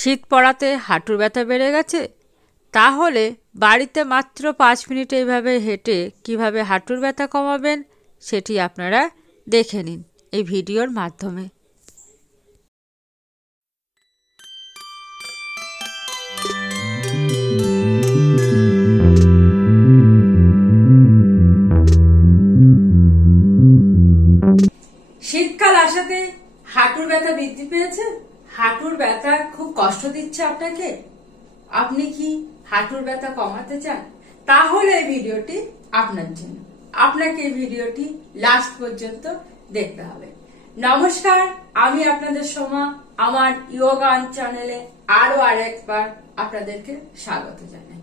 শীত পড়াতে হাঁটুর ব্যথা বেড়ে গেছে? তাহলে বাড়িতে মাত্র 5 মিনিট এইভাবে হেঁটে কিভাবে হাঁটুর ব্যথা কমাবেন সেটি আপনারা দেখে নিন এই ভিডিওর মাধ্যমে। শীতকাল আসাতে হাঁটুর ব্যথা বৃদ্ধি পেয়েছে। হাঁটুর ব্যথা খুব কষ্ট দিচ্ছে আপনাকে। আপনি কি হাঁটুর ব্যথা কমাতে চান? তাহলে এই ভিডিওটি আপনার জন্য। আপনাকে এই ভিডিওটি লাস্ট পর্যন্ত দেখতে হবে। নমস্কার, আমি আপনাদের সোমা। আমার যোগা চ্যানেলে আরো আরেকবার আপনাদেরকে স্বাগত জানাই।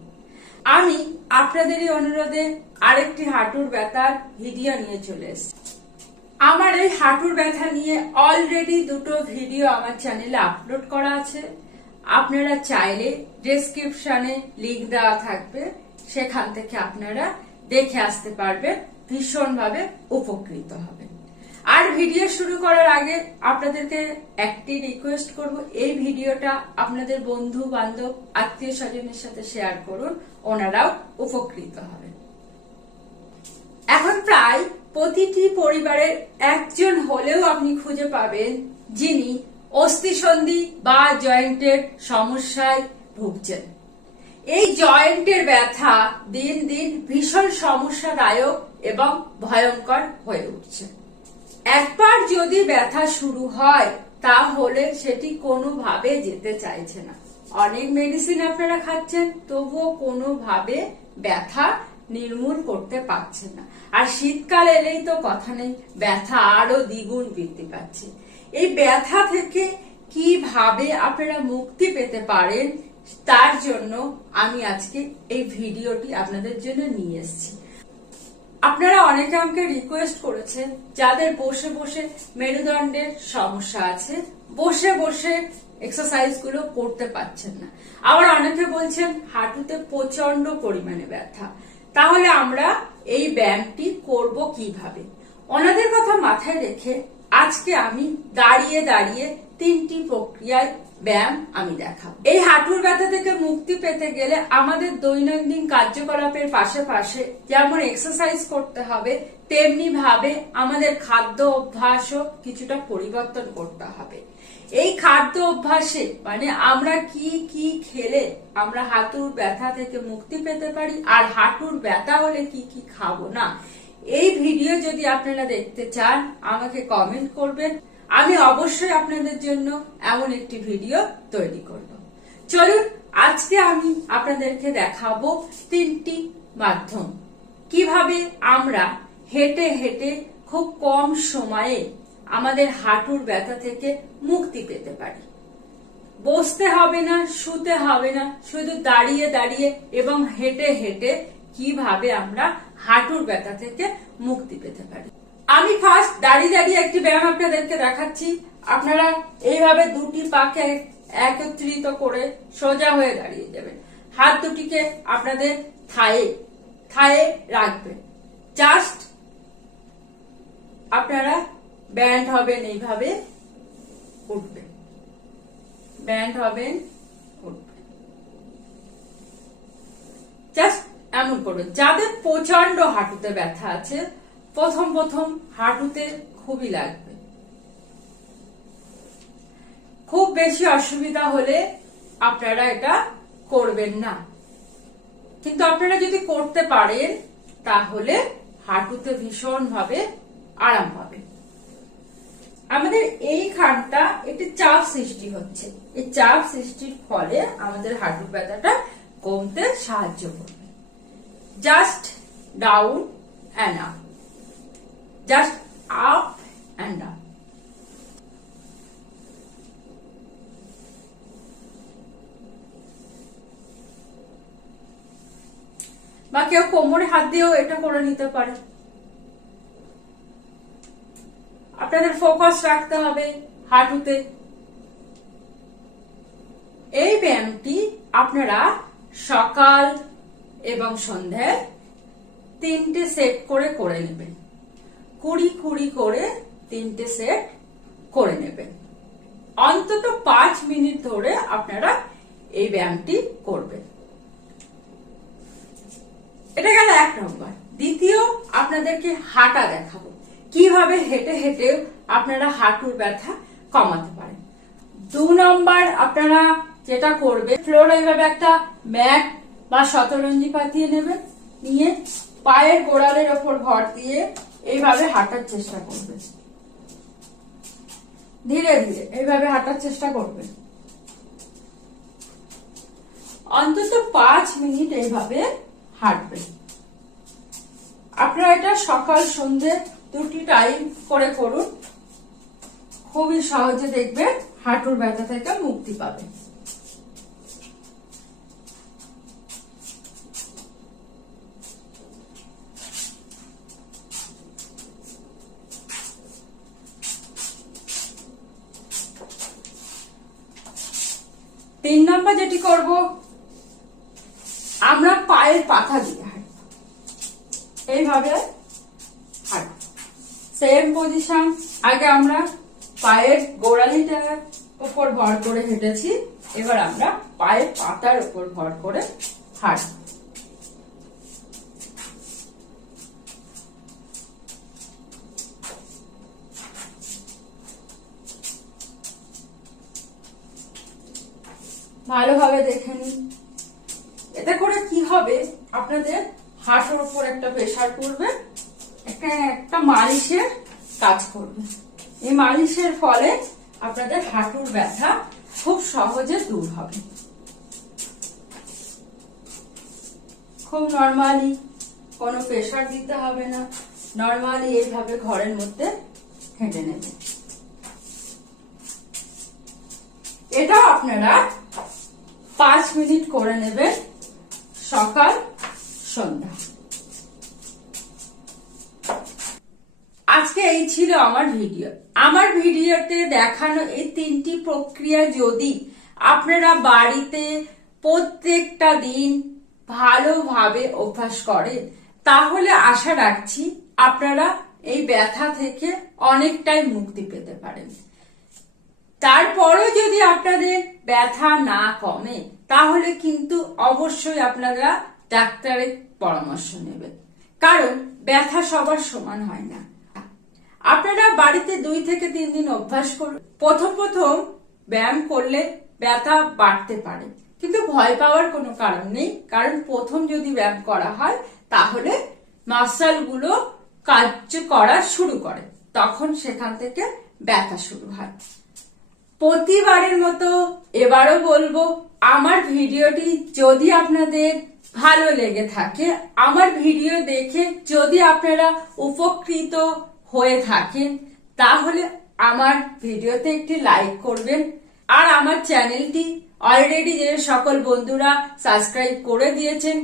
আমি আপনাদেরই অনুরোধে আরেকটি হাঁটুর ব্যথার ভিডিও নিয়ে চলে এসেছি। আমার এই হাঁটুর ব্যথা নিয়ে অলরেডি দুটো ভিডিও আমার চ্যানেলে আপলোড করা আছে। আপনারা চাইলে ডেসক্রিপশনে লিংক দেওয়া থাকবে, সেখান থেকে আপনারা দেখে আসতে পারবেন, ভীষণভাবে উপকৃত হবেন। আর ভিডিও শুরু করার আগে আপনাদেরকে একটি রিকোয়েস্ট করব, এই ভিডিওটা আপনাদের বন্ধু বান্ধব আত্মীয় স্বজনের সাথে শেয়ার করুন, ওনারাও উপকৃত হবেন। এখন প্রায় প্রতিটি পরিবারের একজন হলেও আপনি খুঁজে পাবেন যিনি অস্থিসন্ধি বা জয়েন্টের সমস্যায় ভুগছেন। এই জয়েন্টের ব্যথা দিন দিন ভীষণ সমস্যাদায়ক এবং ভয়ঙ্কর হয়ে উঠছে। একবার যদি ব্যথা শুরু হয় তাহলে সেটি কোনোভাবে যেতে চাইছে না। অনেক মেডিসিন আপনারা খাচ্ছেন, তবুও কোনোভাবে ব্যথা নির্মূল করতে পারছেন না। আর শীতকাল এলেই তো কথা নেই, ব্যথা আরো দ্বিগুণ বৃদ্ধি পাচ্ছে। এই ব্যথা থেকে কিভাবে আপনারা মুক্তি পেতে পারেন তার জন্য আমি আজকে এই ভিডিওটি আপনাদের জন্য নিয়ে এসেছি। আপনারা অনেকে আমাকে রিকোয়েস্ট করেছেন যাদের বসে বসে মেরুদণ্ডের সমস্যা আছে, বসে বসে এক্সারসাইজ গুলো করতে পারছেন না। আবার অনেকে বলছেন হাঁটুতে প্রচন্ড পরিমাণে ব্যথা, তাহলে আমরা এই ব্যায়ামটি করব কিভাবে? ওনাদের কথা মাথায় রেখে আজকে আমি দাঁড়িয়ে দাঁড়িয়ে 3টি প্রক্রিয়ায় ব্যায়াম আমি দেখাবো। এই হাঁটুর ব্যথা থেকে মুক্তি পেতে গেলে আমাদের দৈনন্দিন কার্যকলাপের পাশে যেমন এক্সারসাইজ করতে হবে, তেমনি ভাবে আমাদের খাদ্য অভ্যাসও কিছুটা পরিবর্তন করতে হবে। এই খাদ্য অভ্যাসে মানে আমরা কি কি খেলে আমরা হাঁটুর ব্যথা থেকে মুক্তি পেতে পারি, আর হাঁটুর ব্যথা হলে কি কি খাবো না, এই ভিডিও যদি আপনারা দেখতে চান আমাকে কমেন্ট করবেন। আমি অবশ্যই আপনাদের জন্য এমন একটি ভিডিও তৈরি করব। চলুন আজকে আমি আপনাদেরকে দেখাবো 3টি মাধ্যম কিভাবে আমরা হেঁটে হেঁটে খুব কম সময়ে আমাদের হাঁটুর ব্যথা থেকে মুক্তি পেতে পারি। বসতে হবে না, শুতে হবে না, শুধু দাঁড়িয়ে দাঁড়িয়ে এবং হেঁটে হেঁটে কিভাবে আমরা হাঁটুর ব্যথা থেকে মুক্তি পেতে পারি। আমি ফার্স্ট দাঁড়িয়ে দাঁড়িয়ে একটি ব্যায়াম আপনাদেরকে দেখাচ্ছি। আপনারা এইভাবে দুটি পাকে একত্রিত করে সোজা হয়ে দাঁড়িয়ে যাবেন। হাত দুটিকে আপনাদের থায়ে রাখবেন। জাস্ট আপনারা ব্যান্ড হবেন, এইভাবে উঠবেন, ব্যান্ড হবেন, উঠবেন। জাস্ট এমন করবেন। যাদের প্রচন্ড হাঁটুতে ব্যথা আছে, প্রথম হাঁটুতে খুবই লাগবে। খুব বেশি অসুবিধা হলে আপনারা এটা করবেন না, কিন্তু আপনারা যদি করতে পারেন তাহলে হাঁটুতে ভীষণ ভাবে আরাম হবে। আমাদের এইখানটা একটি চাপ সৃষ্টি হচ্ছে, এই চাপ সৃষ্টির ফলে আমাদের হাঁটুর ব্যথাটা কমতে সাহায্য করবে। Just down and up, just up and up. বা কেউ কোমরে হাত দিয়েও এটা করে নিতে পারে। আপনাদের ফোকাস রাখতে হবে হাঁটুতে। এই ব্যায়ামটি আপনারা সকাল এবং সন্ধ্যায় 3টে সেট করে নেবেন। 20 করে 3টে সেট করে নেবেন। অন্তত 5 মিনিট ধরে আপনারা এই ব্যায়ামটি করবেন। এটা গেল 1 নম্বর। দ্বিতীয়, আপনাদেরকে হাঁটা দেখাবো, কিভাবে হেঁটে হেঁটে আপনারা হাঁটুর ব্যথা কমাতে পারেন। 2 নম্বর, আপনারা যেটা করবেন, ফ্লোরে এইভাবে একটা ম্যাট বা শতরঞ্জি পাতিয়ে নেবেন, নিয়ে পায়ের গোড়ালের ওপর ভর দিয়ে এইভাবে হাঁটার চেষ্টা করবেন। ধীরে ধীরে এইভাবে হাঁটার চেষ্টা করবেন। অন্তত 5 মিনিট এইভাবে হাঁটবেন। আপনারা এটা সকাল সন্ধ্যে 2টি টাইম করে করুন। খুবই সহজে দেখবেন হাঁটুর ব্যথা থেকে মুক্তি পাবেন। তিন নম্বর যেটি করব, আমরা পায়ের পাতা দিয়ে হাঁটব। এইভাবে হাঁটব, সেম পজিশন। আগে আমরা পায়ের গোড়ালিটার উপর ভর করে হেঁটেছি, এবার আমরা পায়ের পাতার উপর ভর করে হাঁটব। ভালোভাবে দেখে নিন। এতে করে কি হবে, আপনাদের হাঁটুর উপর একটা প্রেসার পড়বে, একটা মালিশের কাজ করবে। এই মালিশের ফলে আপনাদের হাঁটুর ব্যথা খুব সহজে দূর হবে। খুব নরমালি, কোনো প্রেসার দিতে হবে না, নরমালি এইভাবে ঘরের মধ্যে হেঁটে নেবে। এটা আপনারা 5 মিনিট করে নেবেন, সকাল সন্ধ্যা। আজকে এই ছিল আমার ভিডিও। আমার ভিডিওতে দেখানো এই 3টি প্রক্রিয়া যদি আপনারা বাড়িতে প্রত্যেকটা দিন ভালোভাবে অভ্যাস করেন, তাহলে আশা রাখছি আপনারা এই ব্যথা থেকে অনেকটাই মুক্তি পেতে পারেন। তারপরও যদি আপনাদের ব্যথা না কমে, তাহলে কিন্তু অবশ্যই আপনারা ডাক্তারের পরামর্শ নেবেন, কারণ ব্যথা সবার সমান হয় না। আপনারা বাড়িতে 2 থেকে 3 দিন অভ্যাস করুন। প্রথম ব্যায়াম করলে ব্যথা বাড়তে পারে, কিন্তু ভয় পাওয়ার কোনো কারণ নেই, কারণ প্রথম যদি ব্যায়াম করা হয় তাহলে মাসলগুলো কাজ করা শুরু করে, তখন সেখান থেকে ব্যথা শুরু হয়। প্রতিবারের মতো এবারও বলবো, আমার ভিডিওটি যদি আপনাদের ভালো লেগে থাকে, আমার ভিডিও দেখে যদি আপনারা উপকৃত হয়ে থাকেন, তাহলে আমার ভিডিওতে একটি লাইক করবেন। আর আমার চ্যানেলটি অলরেডি যে সকল বন্ধুরা সাবস্ক্রাইব করে দিয়েছেন,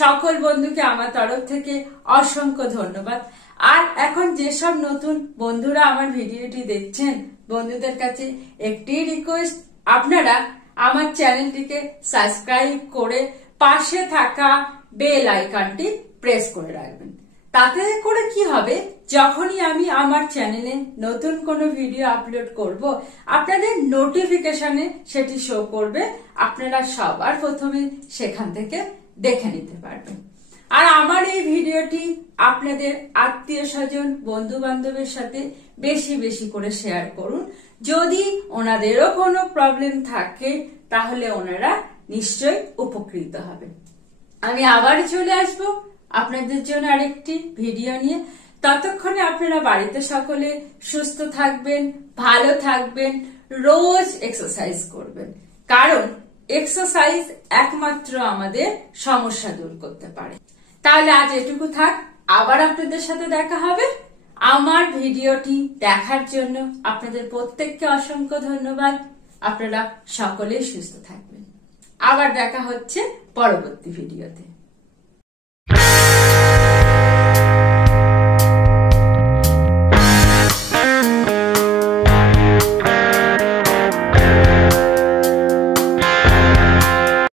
সকল বন্ধুকে আমার তরফ থেকে অসংখ্য ধন্যবাদ। আর এখন যেসব নতুন বন্ধুরা আমার ভিডিওটি দেখছেন, বন্ধুদের কাছে একটি রিকোয়েস্ট, আপনারা আমার চ্যানেলটিকে সাবস্ক্রাইব করে পাশে থাকা বেল আইকনটি প্রেস করে রাখবেন। তাতে করে কি হবে, যখনই আমি আমার চ্যানেলে নতুন কোনো ভিডিও আপলোড করব, আপনাদের নোটিফিকেশনে সেটি শো করবে, আপনারা সবার প্রথমে সেখান থেকে দেখে নিতে পারবেন। আর আমার এই ভিডিওটি আপনাদের আত্মীয় স্বজন, বন্ধু বান্ধবের সাথে বেশি বেশি করে শেয়ার করুন। যদি ওনাদেরও কোনো প্রবলেম থাকে, তাহলে ওনারা নিশ্চয়ই উপকৃত হবেন। আমি আবার চলে আসব আপনাদের জন্য আরেকটি ভিডিও নিয়ে। ততক্ষণে আপনারা বাড়িতে সকলে সুস্থ থাকবেন, ভালো থাকবেন, রোজ এক্সারসাইজ করবেন, কারণ এক্সারসাইজ একমাত্র আমাদের সমস্যা দূর করতে পারে। তাহলে আজ এটুকু থাক, আবার আপনাদের সাথে দেখা হবে। আমার ভিডিওটি দেখার জন্য আপনাদের প্রত্যেককে অসংখ্য ধন্যবাদ। আপনারা সকলেই সুস্থ থাকবেন। আবার দেখা হচ্ছে পরবর্তী ভিডিওতে।